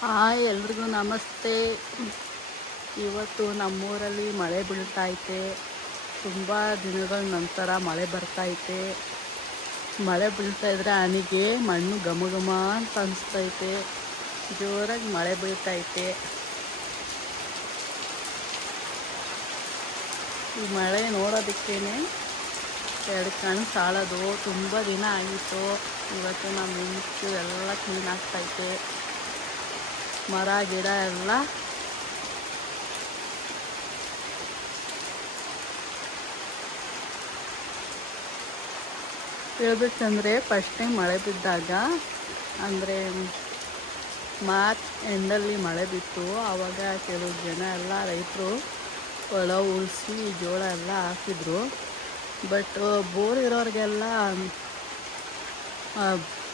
Hi ಎಲ್ರಿಗೂ ನಮಸ್ತೆ. ಇವತ್ತು ನಮ್ಮೂರಲ್ಲಿ ಮಳೆ ಬೀಳ್ತೈತೆ. ತುಂಬ ದಿನಗಳ ನಂತರ ಮಳೆ ಬರ್ತೈತೆ. ಮಳೆ ಬೀಳ್ತಾ ಇದ್ರೆ ಹನಿಗೆ ಮಣ್ಣು ಘಮ ಘಮ ಅಂತ ಅನಿಸ್ತೈತೆ. ಜೋರಾಗಿ ಮಳೆ ಬೀಳ್ತೈತೆ. ಈ ಮಳೆ ನೋಡೋದಕ್ಕೇನೆ ಎರಡು ಕಣ್ಣು ಸಾಲದು. ತುಂಬ ದಿನ ಆಗಿತ್ತು. ಇವತ್ತು ನಮ್ಮ ಮಿಂಚು ಎಲ್ಲ ಕ್ಲೀನ್ ಆಗ್ತೈತೆ. ಮರ ಗಿಡ ಎಲ್ಲ ಹೇಳ್ಬೇಕಂದ್ರೆ ಫಸ್ಟ್ ಟೈಮ್ ಮಳೆ ಬಿದ್ದಾಗ ಅಂದರೆ ಮಾರ್ಚ್ ಎಂಡಲ್ಲಿ ಮಳೆ ಬಿತ್ತು. ಆವಾಗ ಕೆಲವು ಜನ ಎಲ್ಲ ರೈತರು ಹೊಲ ಉಳಿಸಿ ಜೋಳ ಎಲ್ಲ ಹಾಕಿದ್ರು. ಬಟ್ ಬೋರ್ ಇರೋರಿಗೆಲ್ಲ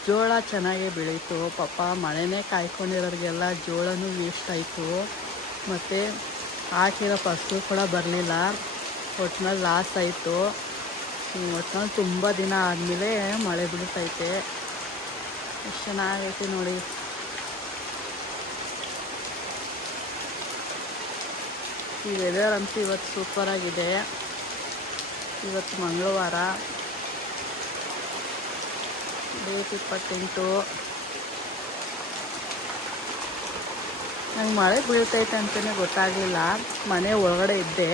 ಜೋಳ ಚೆನ್ನಾಗೇ ಬೆಳೀತು. ಪಾಪ ಮಳೆನೇ ಕಾಯ್ಕೊಂಡಿರೋರಿಗೆಲ್ಲ ಜೋಳನೂ ವೇಸ್ಟ್ ಆಯಿತು. ಮತ್ತು ಹಾಕಿರೋ ಫಸಲು ಕೂಡ ಬರಲಿಲ್ಲ. ಒಟ್ನಲ್ಲಿ ಲಾಸ್ ಆಯಿತು. ಒಟ್ನಲ್ಲಿ ತುಂಬ ದಿನ ಆದಮೇಲೆ ಮಳೆ ಬೀಳ್ತೈತೆ. ಎಷ್ಟು ಚೆನ್ನಾಗೈತೆ ನೋಡಿ. ಈ ವೆದರ್ ಅಂತೂ ಇವತ್ತು ಸೂಪರಾಗಿದೆ. ಇವತ್ತು ಮಂಗಳವಾರ, ಡೇಟ್ 28. ನಂಗೆ ಮಳೆ ಬೀಳ್ತೈತೆ ಅಂತಲೇ ಗೊತ್ತಾಗಲಿಲ್ಲ. ಮನೆ ಒಳಗಡೆ ಇದ್ದೆ.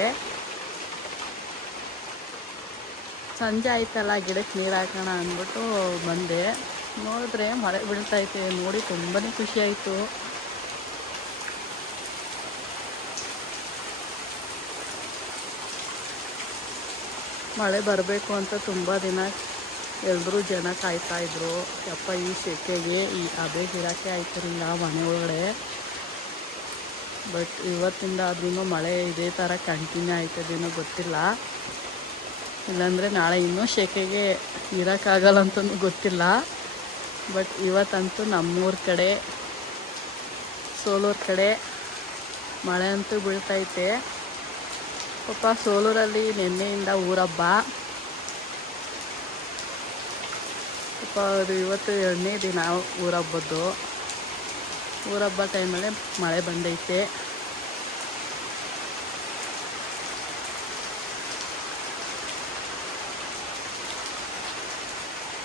ಸಂಜೆ ಆಯ್ತಲ್ಲ, ಗಿಡಕ್ಕೆ ನೀರು ಹಾಕೋಣ ಅಂದ್ಬಿಟ್ಟು ಬಂದೆ. ನೋಡಿದ್ರೆ ಮಳೆ ಬೀಳ್ತೈತೆ. ನೋಡಿ ತುಂಬಾ ಖುಷಿ ಆಯಿತು. ಮಳೆ ಬರಬೇಕು ಅಂತ ತುಂಬ ದಿನ ಎಲ್ಲರೂ ಜನ ಕಾಯ್ತಾಯಿದ್ರು. ಯಪ್ಪ ಈ ಸೆಕೆಗೆ ಈ ಅಬೆ ಗಿಡಕ್ಕೆ ಆಯ್ತಿರಲಿಲ್ಲ ಮನೆ ಒಳಗಡೆ. ಬಟ್ ಇವತ್ತಿಂದ ಆದ್ರೂ ಮಳೆ ಇದೇ ಥರ ಕಂಟಿನ್ಯೂ ಆಯ್ತದೇನೋ ಗೊತ್ತಿಲ್ಲ. ಇಲ್ಲಾಂದರೆ ನಾಳೆ ಇನ್ನೂ ಸೆಕೆಗೆ ಇರೋಕ್ಕಾಗಲ್ಲ ಅಂತಲೂ ಗೊತ್ತಿಲ್ಲ. ಬಟ್ ಇವತ್ತಂತೂ ನಮ್ಮೂರ ಕಡೆ, ಸೋಲೂರು ಕಡೆ ಮಳೆ ಅಂತೂ ಬೀಳ್ತೈತೆ. ಪಾಪ ಸೋಲೂರಲ್ಲಿ ನಿನ್ನೆಯಿಂದ ಊರಹಬ್ಬ. ಪಾಪ ಅದು ಇವತ್ತು 2ನೇ ದಿನ ಊರಹಬ್ಬದ್ದು. ಊರಹಬ್ಬ ಟೈಮಲ್ಲೇ ಮಳೆ ಬಂದೈತೆ.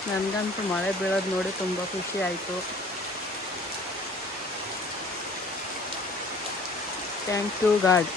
ನನಗಂತೂ ಮಳೆ ಬೀಳೋದು ನೋಡಿ ತುಂಬ ಖುಷಿ ಆಯಿತು. Thank you god.